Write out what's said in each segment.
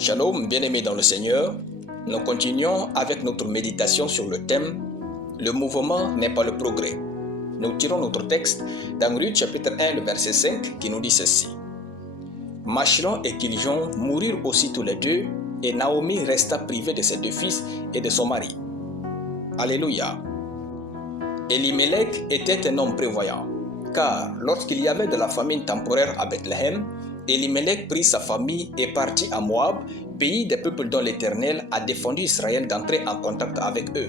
Shalom, bien-aimés dans le Seigneur, nous continuons avec notre méditation sur le thème « Le mouvement n'est pas le progrès ». Nous tirons notre texte dans Ruth chapitre 1, le verset 5 qui nous dit ceci. Machlon et Kiljon mourirent aussi tous les deux et Naomi resta privée de ses deux fils et de son mari. Alléluia. Elimelech était un homme prévoyant, car lorsqu'il y avait de la famine temporaire à Bethléem, Elimelech prit sa famille et partit à Moab, pays des peuples dont l'Éternel a défendu Israël d'entrer en contact avec eux.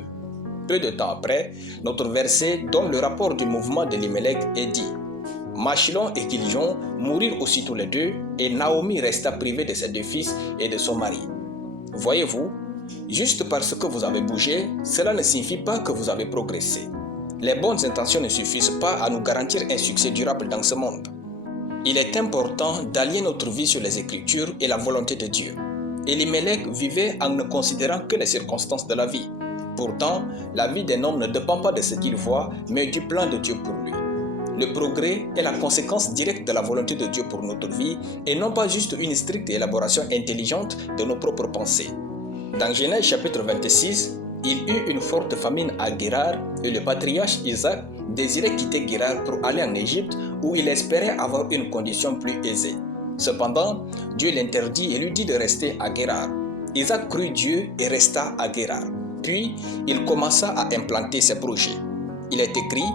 Peu de temps après, notre verset donne le rapport du mouvement d'Elimelech et dit « Machlon et Kiljon mourirent aussi tous les deux, et Naomi resta privée de ses deux fils et de son mari. » Voyez-vous, juste parce que vous avez bougé, cela ne signifie pas que vous avez progressé. Les bonnes intentions ne suffisent pas à nous garantir un succès durable dans ce monde. Il est important d'allier notre vie sur les Écritures et la volonté de Dieu. Elimelech vivait en ne considérant que les circonstances de la vie. Pourtant, la vie d'un homme ne dépend pas de ce qu'il voit, mais du plan de Dieu pour lui. Le progrès est la conséquence directe de la volonté de Dieu pour notre vie et non pas juste une stricte élaboration intelligente de nos propres pensées. Dans Genèse chapitre 26, il eut une forte famine à Guérar et le patriarche Isaac désirait quitter Guérar pour aller en Égypte où il espérait avoir une condition plus aisée. Cependant, Dieu l'interdit et lui dit de rester à Guérar. Isaac crut Dieu et resta à Guérar. Puis, il commença à implanter ses projets. Il est écrit,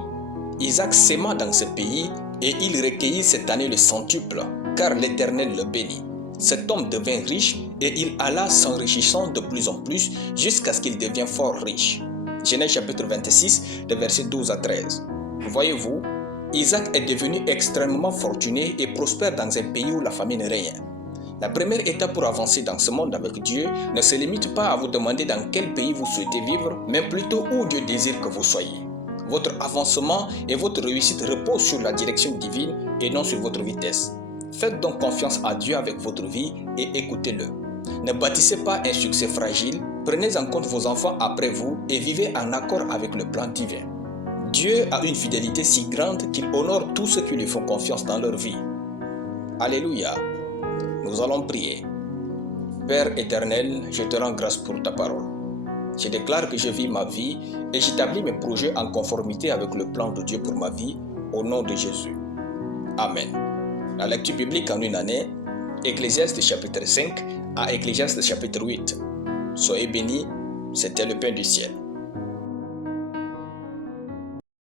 Isaac s'aima dans ce pays et il recueillit cette année le centuple, car l'Éternel le bénit. Cet homme devint riche et il alla s'enrichissant de plus en plus jusqu'à ce qu'il devienne fort riche. Genèse chapitre 26, de versets 12 à 13. Voyez-vous, Isaac est devenu extrêmement fortuné et prospère dans un pays où la famine règne. La première étape pour avancer dans ce monde avec Dieu ne se limite pas à vous demander dans quel pays vous souhaitez vivre, mais plutôt où Dieu désire que vous soyez. Votre avancement et votre réussite reposent sur la direction divine et non sur votre vitesse. Faites donc confiance à Dieu avec votre vie et écoutez-le. Ne bâtissez pas un succès fragile, prenez en compte vos enfants après vous et vivez en accord avec le plan divin. Dieu a une fidélité si grande qu'il honore tous ceux qui lui font confiance dans leur vie. Alléluia. Nous allons prier. Père éternel, je te rends grâce pour ta parole. Je déclare que je vis ma vie et j'établis mes projets en conformité avec le plan de Dieu pour ma vie, au nom de Jésus. Amen. La lecture biblique en une année, Ecclésiaste chapitre 5 à Ecclésiaste chapitre 8. Soyez bénis, c'était le pain du ciel.